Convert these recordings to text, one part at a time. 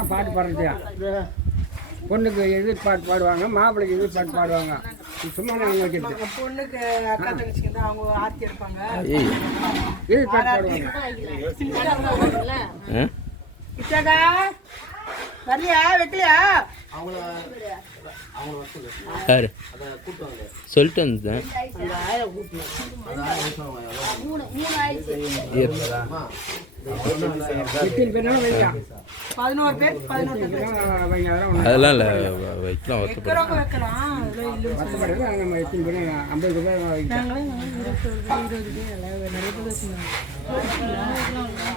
தான் பாட்டு பாடுறதுயா? பொண்ணுக்கு எதிர்பார்த்து பாடுவாங்க மாப்பிள்ளைக்கு எதிர்பார்த்து பாடுவாங்க. இது சும்மா நாங்கள் வைக்கிறது பொண்ணுக்கு அக்கா தங்கச்சிக்கு தான் அவங்க ஆர்த்தி எடுப்பாங்க. ஏய். எதிர்பார்த்து பாடுவாங்க. ஆ? கிச்சாக்கா வரலையா வைக்கலையா யாரு? சொல்லிட்டு வந்தேன். எத்தனை வைங்க பதினோரு பேர் பதினோரு பேர் அதெல்லாம் இல்லை வைக்கலாம் வைக்கிறவங்க வைக்கலாம். பேர் ஐம்பது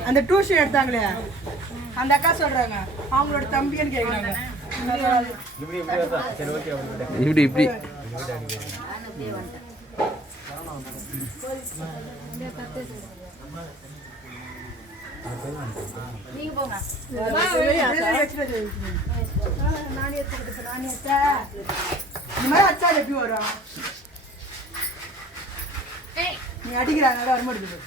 அந்த டியூஷன் எடுத்தாங்களே அந்த அக்கா சொல்றாங்க அவங்களோட தம்பின்னு கேக்குறாங்க. இப்படி இப்படி. இந்த மாதிரி எப்படி வரும் நீ அடிக்கிறாங்க வர மாட்டேங்குது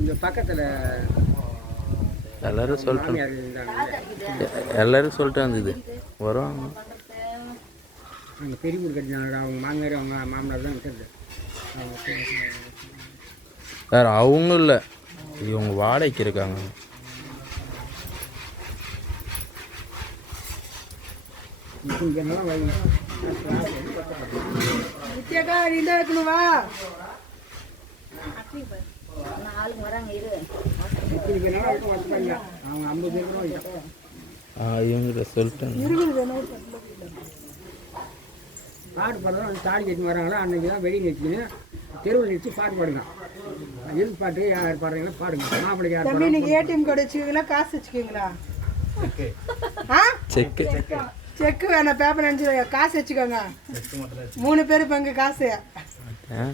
இந்த பக்கத்தில் எல்லாரும் சொல்லிட்டு எல்லாரும் சொல்லிட்டு வந்தது. வரும் அங்கே பெரிய வீடு கட்டினாங்க அவங்க மாமியார் அவங்க மாமனார் தான் விட்டுறது வேற அவங்க இல்லை. இவங்க வாடகைக்கு இருக்காங்க. நித்யாக்கா நீ தான் இருக்கணும் வா. எத்தனை பேர்னாலும் வைக்க வச்சுப்பாங்க அவங்க ஐம்பது பேர் கூட வைக்கலாம் ஆ, இவங்கிட்ட சொல்லிட்டாங்க பாட்டு பாடுறோம் அந்த தாலி கட்டி வராங்களோ? அன்றைக்கி தான் வெளியே நிறுத்தின்னு தெருவில் நிறுத்தி பாட்டு பாடுங்க எது பாட்டு? யார் பாடுறீங்களோ பாடுங்க. மாப்பிள்ளைக்கு யார் தம்பி நீங்க ஏடிஎம் கார்டு வச்சுக்கீங்களா? காசு வச்சுக்கீங்களா? ஆ? செக்கு. செக் வேணாம் பேப்பர் அனுப்பிச்சு காசு வச்சுக்கோங்க. மூணு பேர் பங்கு காசு. ஆ,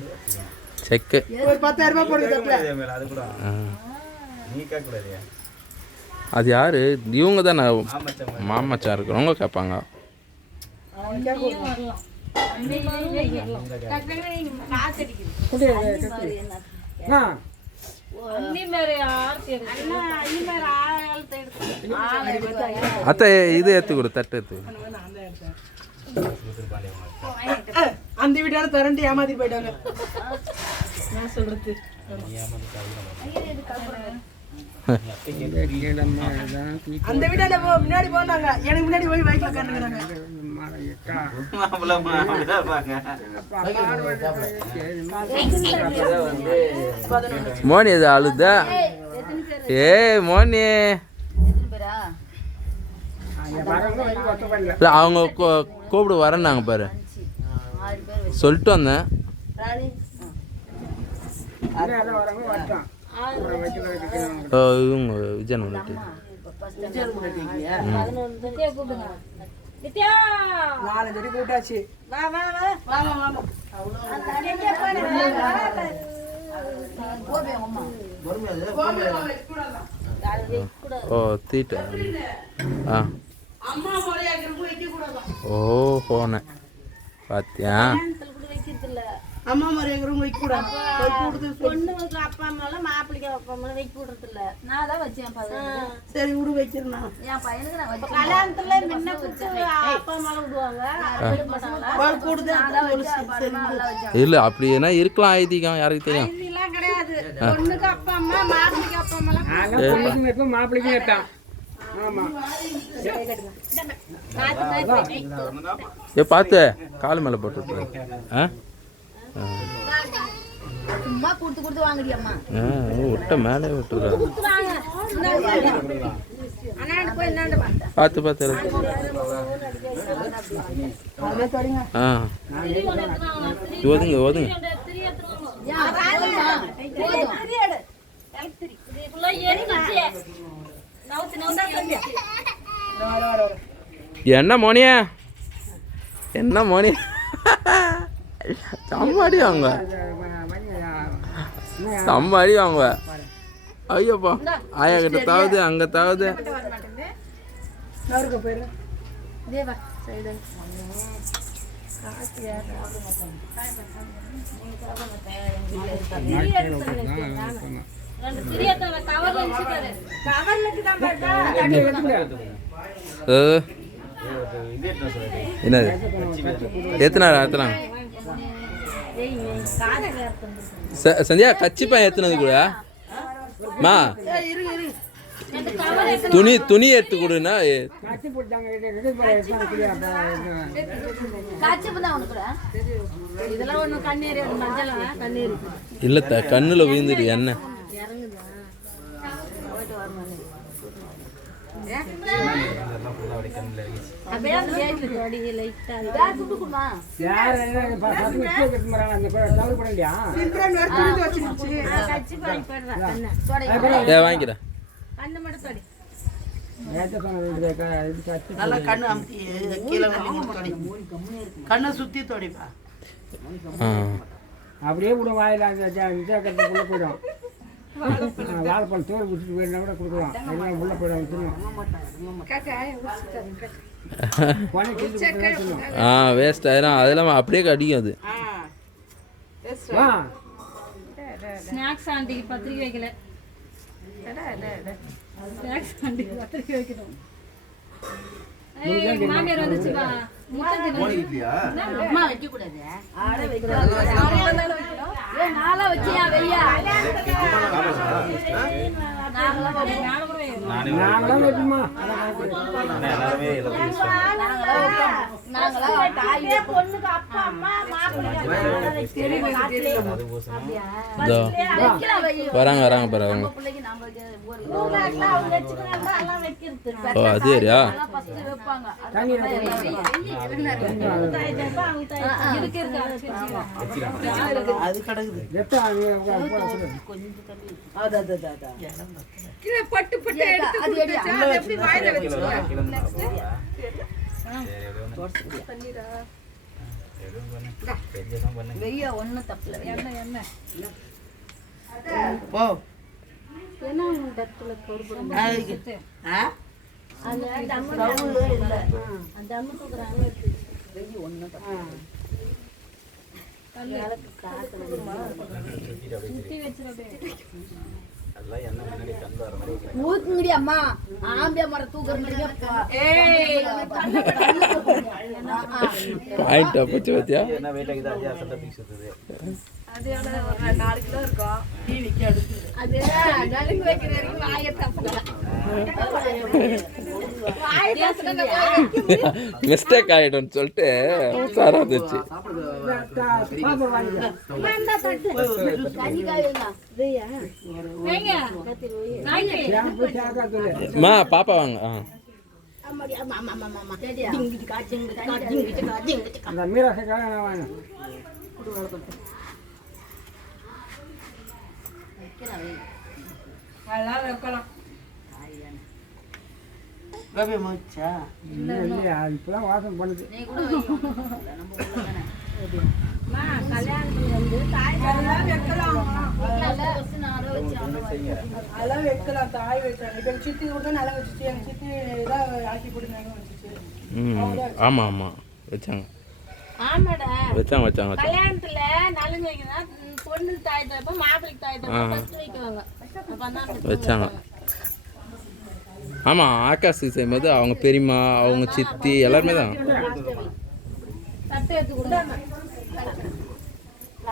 செக்கு. ஒரு பத்தாயிரம் ரூபாய் போடுங்க. அது யாரு? இவங்க தானே. மாமச்சான் இருக்கிறவங்க கேட்பாங்க. அத்தை இது ஏத்து கொடு தட்டு ஏத்து. அந்த வீட்டான தரண்டி ஏமாத்தி போயிட்டாங்க. நான் சொல்றது. அந்த வீட்டான முன்னாடி போனாங்க. எனக்கு முன்னாடி போய் பைக்ல உட்காந்துக்கிறாங்க மோனி இது அழுதா. ஏ மோனி. இல்லை அவங்க கூ- கூப்பிடு வரேன்னாங்க பாரு. சொல்லிட்டு வந்தேன். இன்னும் யாரோ வரவங்க வந்துட்டு நாலஞ்சு அடி கூட்டாச்சு ஓ தீட்ட. ஆ. அம்மா போலையா வைக்க கூடாது ஓ போனேன். பாத்தியா? அம்மா மாதிரி எங்கிறவங்க வைக்க கூடாது. போய் கூடுது பொண்ணுங்களுக்கு அப்பா அம்மாலாம் மாப்பிள்ளைக்கு அப்பா அம்மாலாம் வைக்க விடுறது இல்ல நான் தான் வச்சேன். சரி விடு வைக்கிறேன் என் பையனுக்கு நான் வச்சேன் கல்யாணத்துல முன்ன குடிச்சு அப்பா அம்மாலாம் விடுவாங்க. அம்மா இல்லை அப்படி என்ன இருக்கலாம் ஐதீகம் யாருக்கு தெரியும்? கிடையாது. பொண்ணுக்கு அப்பா அம்மா மாப்பிள்ளைக்கு அப்பா வைப்பேன். ஆமா. ஏ பார்த்து. கால் மேலே போட்டு ஆ. சும்மா கொடுத்து கொடுத்து வாங்குடி அம்மா ஆ விட்ட மேலே விட்டுருக்கா கொடுத்துறாங்க அண்ணாண்டு போய் என்னாண்டு பார்த்தேன் பார்த்து பார்த்து. ஆ. ஒதுங்க ஒதுங்க என்ன மோனியா? என்ன மோனி செம்ம அடி வாங்க செம்ம அடி வாங்க ஐயோப்பா. ஆயா கிட்ட தாவது அங்க தாவது என்னது எத்தனாரா எத்தனா சந்தியா கச்சி பையன் ச- ஏத்துனது கூட? மா? துணி துணி எடுத்து கொடுன்னா ஏ, இல்ல த கண்ணுல விழுந்துடு என்ன? இறங்குதா. வாங்கிக்கிறேன் கண்ணு மட்டும் தொடி நேத்து சொன்ன ரெண்டு க- இது கட்டி நல்லா கண்ணு அமுத்தி கீழே வெள்ளி தொடி கண்ணை சுத்தி தொடிப்பா அப்படியே விடும் வாயில அந்த ஜ- இந்த கட்டுக்குள்ள போயிடும் வாழைப்பழம் தோல் விட்டுட்டு போயிருந்தா கூட கொடுக்கலாம். எல்லாம் உள்ள போயிடும் திரும்ப. ஆ வேஸ்ட் ஆயிரும். அதெல்லாம் அப்படியே கடிக்கும் அது. ஸ்நாக்ஸ் ஆண்டிக்கு பத்திரிக்கை வைக்கல. ஸ்நாக்ஸ் ஆண்டிக்கு பத்திரிக்கை வைக்கணும். மாமியார் வந்துச்சுப்பா. அம்மா வைக்க கூடாது. நாளா வச்சியா வெய்யா? நாங்களாம் வைப்போமா பொண்ணுக்கு அப்பா அம்மா இதோ வராங்க வராங்க பாருங்க ஓ அது சரியா தண்ணி இருக்கு இருக்கு அது. கிடக்குது கீழே பட்டு பட்டு எடுத்து கொடுத்துச்சு அதை எப்படி வாயில வச்சுக்கோ வெய்யா ஒண்ணும் தப்புல. எண்ணெய் எண்ணெய். போ. என்ன உன் டத்துல பொறுப்பு? அதுக்கு. ஆ? அந்த டம்மு இல்ல அந்த டம்மு தூக்குறாங்க எடுத்து வெய்ய ஒண்ணும் தப்பு. விளக்கு காட்டுறதுமா சுத்தி வச்சிருக்கேன் ஊத்துங்கடி அம்மா. ஆம்பியா மரம் பாயிண்ட் பத்தியா? அது மிஸ்டேக் ஆயிடும்னு சொல்லிட்டு சாரா வந்துச்சு. மா பாப்பா வாங்க. ஆ. இப்போதான் வாசம் பண்ணுது அம்மா கல்யாணத்துக்கு வந்து தாய் அதெல்லாம் வைக்கலாம் நாரோ வச்சு அதெல்லாம் வைக்கலாம் தாய் வைக்கிறாங்க இப்போ சித்தி கூட நல்லா வச்சுச்சு எங்க சித்தி இதாக ஆக்கி கொடுங்க வச்சுச்சு ம் ஆமாம் ஆமாம் வச்சாங்க. ஆமாடா. வச்சாங்க வச்சாங்க வச்சாங்க. கல்யாணத்துல நலுங்கு வைக்கணும் பொண்ணு தாய் தரப்ப மாப்பிள்ளைக்கு தாய் தரப்ப ஃபர்ஸ்ட் வைக்குவாங்க. அப்பதான் அப்படி வச்சாங்க. ஆமாம் ஆகாஷுக்கு செய்யும்போது அவங்க பெரியம்மா அவங்க சித்தி எல்லாருமே தான் தட்டு எடுத்து சசிகலா ஆரம்பி மாமி இது என்ன